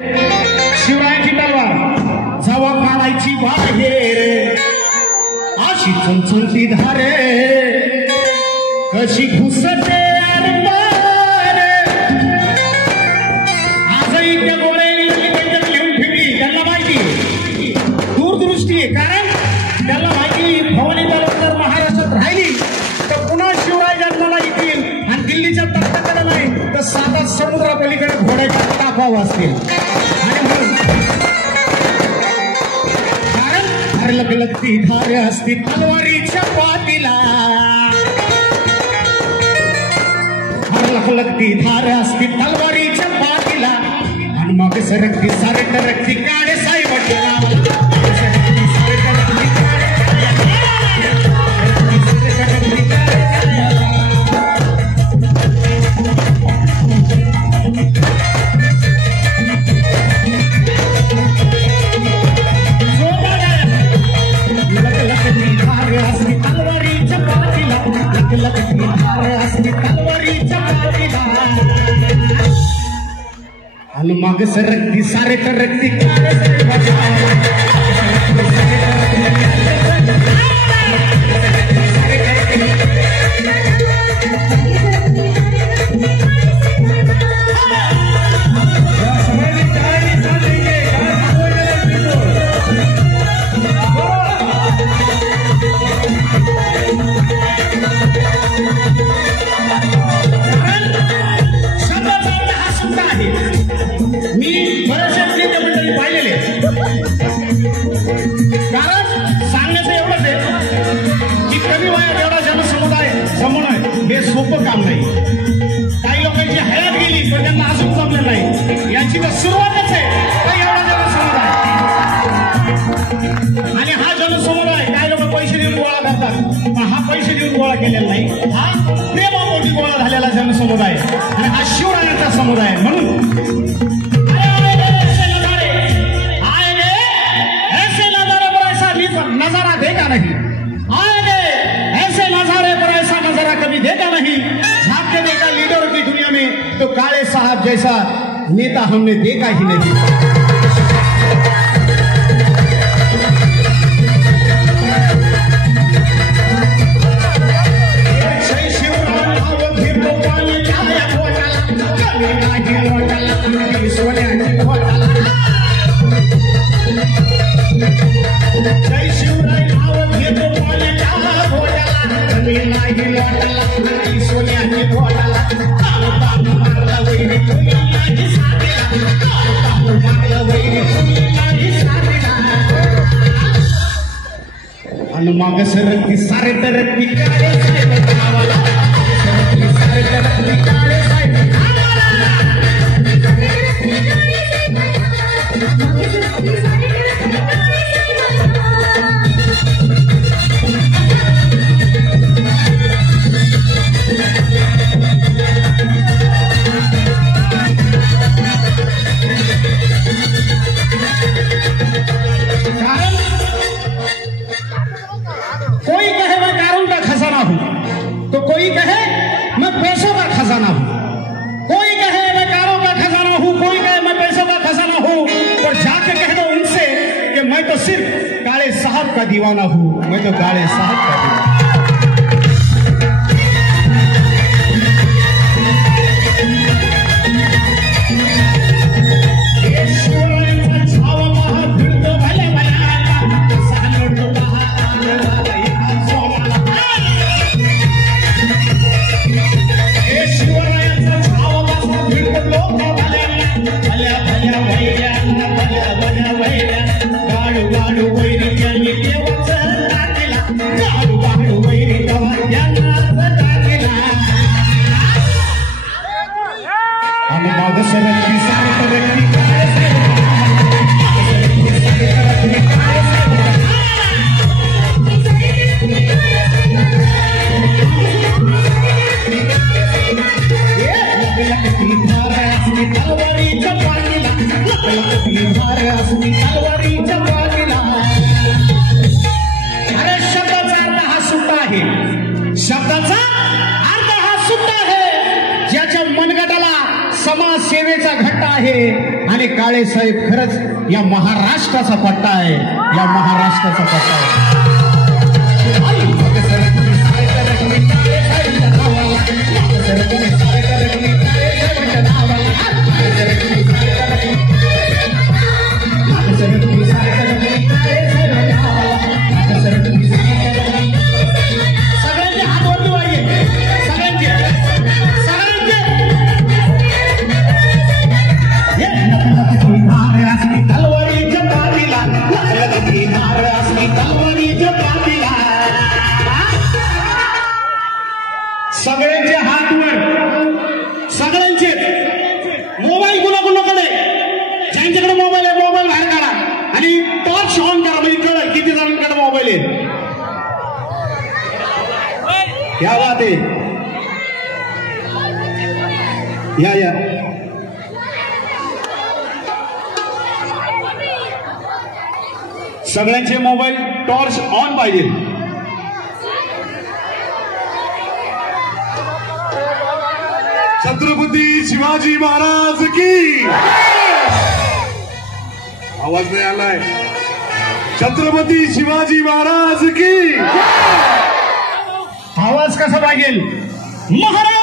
शिवरायांची तलवार जवा काढायची बाहेर अशी चमचमती धारे कशी घुसते आजही त्या गोळे घेऊन फिरली. त्यांना माहिती दूरदृष्टी आहे, कारण त्यांना माहिती भवानी तलवार जर महाराष्ट्रात राहिली तर पुन्हा शिवराय जन्माला येतील आणि दिल्लीच्या तख्ताकडे नाही तर साता समुद्रापलीकडे घोड्याच्या टाका वाचतील. कारण लगती धार असती तलवारीच्या पाठीला, लगती धार असती तलवारीच्या पाठीला आणि मग सरकती सारे तरकती काळे साहेब मग सरकती सारे तरकती सोपं काम नाही. काही लोकांची हयात गेली पण त्यांना अजून जमलं नाही. याची तर सुरुवातच आहे एवढा जनसमुदाय. आणि हा जनसमुदाय काही लोक पैसे देऊन गोळा करतात, पण हा पैसे देऊन गोळा केलेला नाही. हा प्रेमापोटी गोळा झालेला जनसमुदाय आणि हा शिवरायांचा समुदाय. म्हणून नजारा देखा नहीं, ऐसे नजारे पर ऐसा नजारा कभी देखा नहीं. झांक के देखा लीडरों की दुनिया में तो काले साहब जैसा नेता हमने देखा ही नहीं. जय शिवराय नाव घेतो पाण्याच्या घोटाला नाही लोटाला सोन्याने घोटाला मारला वैरी नाही साथीला मारला वैरी नाही साथीला आणि मग सरकती सारे तरकती काळे साहेब गावाला सारे तरकती काळे साहेब कोई कहे मैं कारून का खजाना हूं तो कोई कहे मैं पैसों का खजाना हूं. कोई कहे मैं कारों का खजाना हूं, कोई कहे मैं पैसों का खजाना हूं. और जाके कह दो उनसे कि मैं तो सिर्फ काले साहब का दीवाना हूं. मैं तो काले साहब का दीवाना. अरे शब्दाचा अर्थ हा सुट्टा आहे. शब्दाचा अर्थ हा सुट्टा आहे. ज्याच्या मनगटाला समाजसेवेचा घट्टा आहे आणि काळे साहेब खरंच या महाराष्ट्राचा पट्टा आहे, या महाराष्ट्राचा पट्टा आहे. सगळ्यांचे हात वरती पाहिजे, सगळ्यांचे तलवारीच्या पाठीला तलवारीच्या पाठीला सगळ्यांचे हात वर, सगळ्यांचे. मोबाईल कुणाकुणाकडे, ज्यांच्याकडे मोबाईल आहे मोबाईल बाहेर काढा आणि टॉर्च ऑन करा, म्हणजे कळलं किती जणांकडे मोबाईल आहे. क्या बात आहे. या सगळ्यांचे मोबाईल टॉर्च ऑन पाहिजे. छत्रपती शिवाजी महाराज की आवाज नाही आलाय. छत्रपती शिवाजी महाराज की आवाज कसा पाहिजे. महाराज